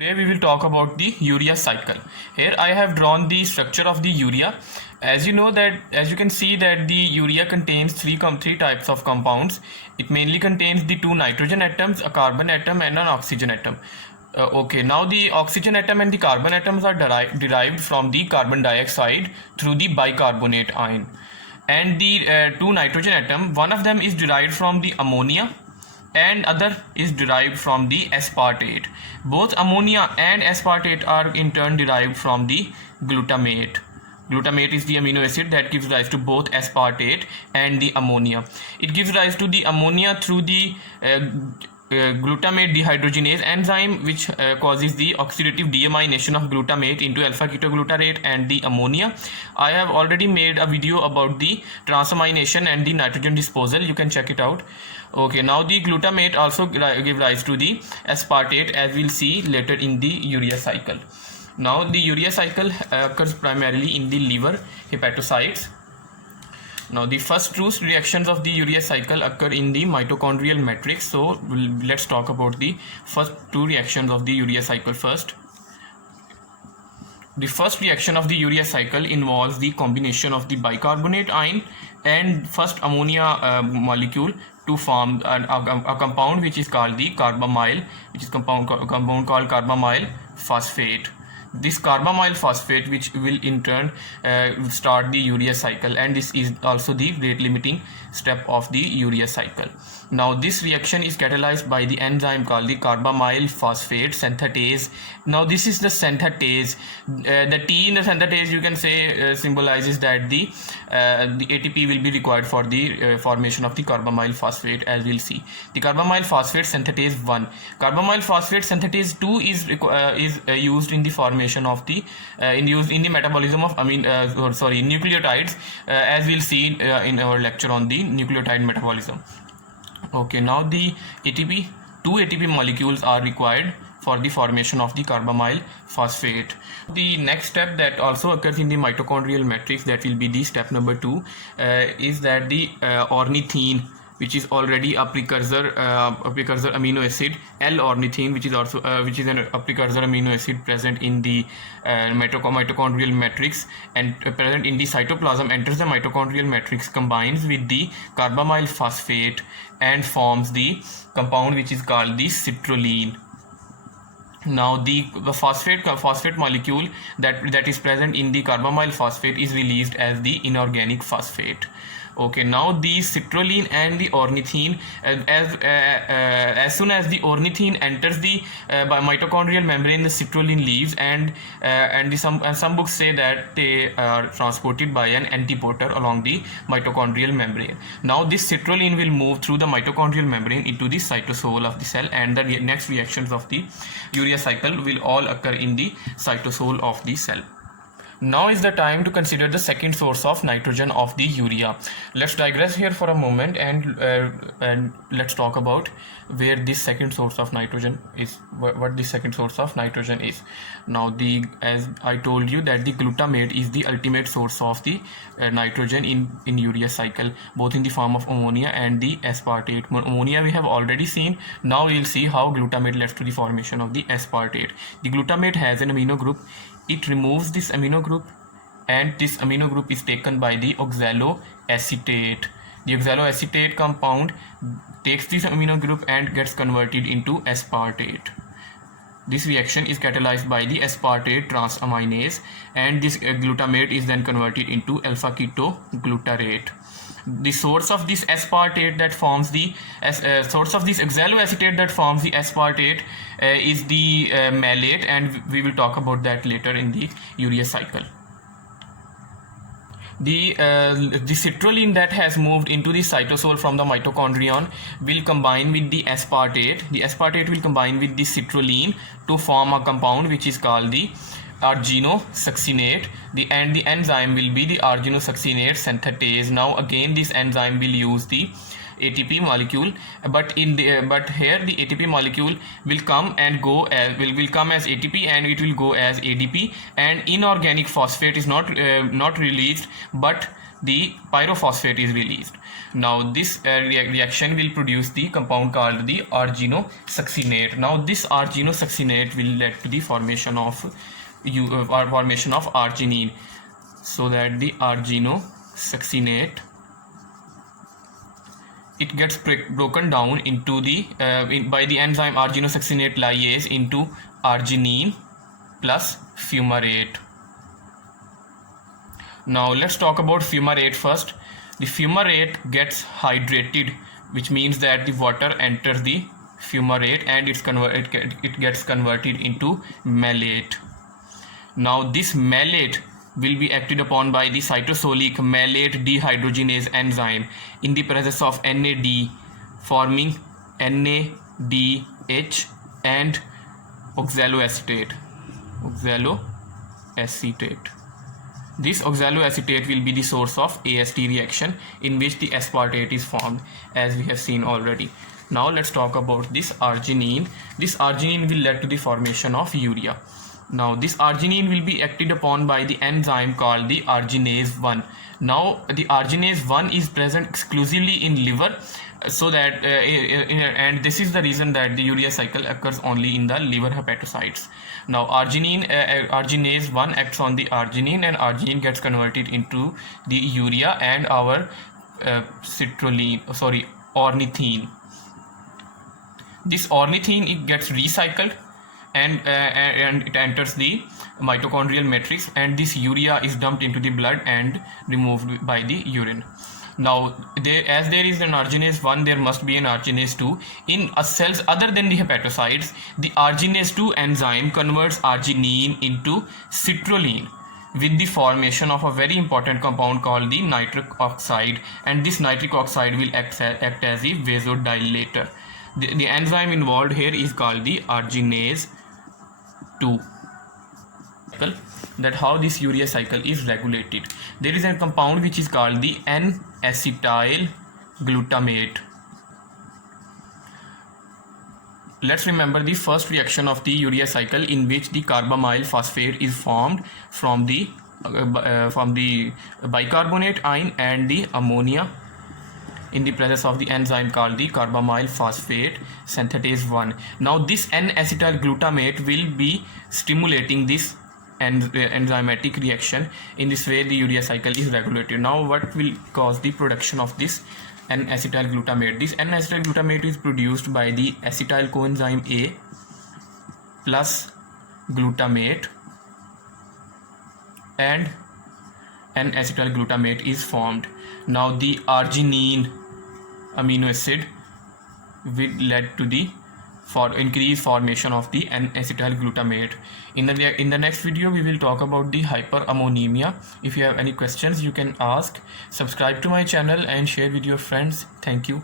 Today we will talk about the urea cycle. Here I have drawn the structure of the urea. As you can see that the urea contains three types of compounds. It mainly contains the two nitrogen atoms, a carbon atom and an oxygen atom. Now the oxygen atom and the carbon atoms are derived from the carbon dioxide through the bicarbonate ion. And the two nitrogen atom, one of them is derived from the ammonia and other is derived from the aspartate. Both ammonia and aspartate are in turn derived from the glutamate. Glutamate is the amino acid that gives rise to both aspartate and the ammonia. It gives rise to the ammonia through the glutamate dehydrogenase enzyme, which causes the oxidative deamination of glutamate into alpha ketoglutarate and the ammonia. I have already made a video about the transamination and the nitrogen disposal. You can check it out. Now the glutamate also give rise to the aspartate, as we'll see later in the urea cycle. Now the urea cycle occurs primarily in the liver hepatocytes. Now the first two reactions of the urea cycle occur in the mitochondrial matrix. So let's talk about the first two reactions of the urea cycle first. The first reaction of the urea cycle involves the combination of the bicarbonate ion and first ammonia molecule to form a compound which is called the carbamyl, which is compound called carbamyl phosphate. This carbamyl phosphate, which will in turn start the urea cycle, and this is also the rate limiting step of the urea cycle. Now this reaction is catalyzed by the enzyme called the carbamyl phosphate synthetase. Now this is the synthetase. The T in the synthetase, you can say, symbolizes that the ATP will be required for the formation of the carbamyl phosphate, as we'll see. The carbamyl phosphate synthetase 1. Carbamyl phosphate synthetase 2 is used in the formation of the in the metabolism of nucleotides, as we'll see in our lecture on the nucleotide metabolism. Now the two ATP molecules are required for the formation of the carbamyl phosphate. The next step that also occurs in the mitochondrial matrix, that will be the step number 2, is that the ornithine, which is already a precursor amino acid, L-ornithine, which is also a precursor amino acid present in the mitochondrial matrix and present in the cytoplasm, enters the mitochondrial matrix, combines with the carbamyl phosphate and forms the compound which is called the citrulline. Now the phosphate molecule that is present in the carbamyl phosphate is released as the inorganic phosphate. Now the citrulline and the ornithine, as soon as the ornithine enters the mitochondrial membrane, the citrulline leaves, and some books say that they are transported by an antiporter along the mitochondrial membrane. Now this citrulline will move through the mitochondrial membrane into the cytosol of the cell, and the next reactions of the urea cycle will all occur in the cytosol of the cell. Now is the time to consider the second source of nitrogen of the urea. Let's digress here for a moment and let's talk about where this second source of nitrogen is, what the second source of nitrogen is. Now as I told you that the glutamate is the ultimate source of the nitrogen in urea cycle, both in the form of ammonia and the aspartate. Ammonia we have already seen. Now we'll see how glutamate leads to the formation of the aspartate. The glutamate has an amino group. It removes this amino group, and this amino group is taken by the oxaloacetate. The oxaloacetate compound takes this amino group and gets converted into aspartate. This reaction is catalyzed by the aspartate transaminase, and this glutamate is then converted into alpha ketoglutarate. The source of this aspartate that forms the source of this oxaloacetate that forms the aspartate is the malate, and we will talk about that later in the urea cycle. The citrulline that has moved into the cytosol from the mitochondrion will combine with the aspartate. The aspartate will combine with the citrulline to form a compound which is called the arginosuccinate. The enzyme will be the arginosuccinate synthetase. Now again this enzyme will use the ATP molecule, but here the ATP molecule will come and go as will come as ATP, and it will go as ADP, and inorganic phosphate is not released, but the pyrophosphate is released. Now this reaction will produce the compound called the arginosuccinate. Now this arginosuccinate will lead to the formation of arginine, so that the arginosuccinate, it gets broken down into the by the enzyme arginosuccinate lyase into arginine plus fumarate. Now let's talk about fumarate first. The fumarate gets hydrated, which means that the water enters the fumarate and it gets converted into malate. Now this malate will be acted upon by the cytosolic malate dehydrogenase enzyme in the presence of NAD, forming NADH and oxaloacetate. This oxaloacetate will be the source of AST reaction, in which the aspartate is formed, as we have seen already. Now let's talk about this arginine. This arginine will lead to the formation of urea. Now this arginine will be acted upon by the enzyme called the arginase 1. Now the arginase 1 is present exclusively in liver, so that and this is the reason that the urea cycle occurs only in the liver hepatocytes. Now arginase 1 acts on the arginine, and arginine gets converted into the urea and our ornithine. This ornithine, it gets recycled and it enters the mitochondrial matrix, and this urea is dumped into the blood and removed by the urine. Now as there is an arginase 1, there must be an arginase 2. In cells other than the hepatocytes, the arginase 2 enzyme converts arginine into citrulline with the formation of a very important compound called the nitric oxide, and this nitric oxide will act as a vasodilator. The enzyme involved here is called the arginase 2. That how this urea cycle is regulated. There is a compound which is called the N-acetyl glutamate. Let's remember the first reaction of the urea cycle, in which the carbamyl phosphate is formed from the bicarbonate ion and the ammonia in the presence of the enzyme called the carbamyl phosphate synthetase 1. Now this N-acetyl glutamate will be stimulating this enzymatic reaction. In this way the urea cycle is regulated. Now what will cause the production of this N-acetyl glutamate? This N-acetyl glutamate is produced by the acetyl coenzyme A plus glutamate, and N-acetyl glutamate is formed. Now the arginine amino acid will lead to the increased formation of the N-acetyl glutamate. In the next video we will talk about the hyperammonemia. If you have any questions, you can ask. Subscribe to my channel and share with your friends. Thank you.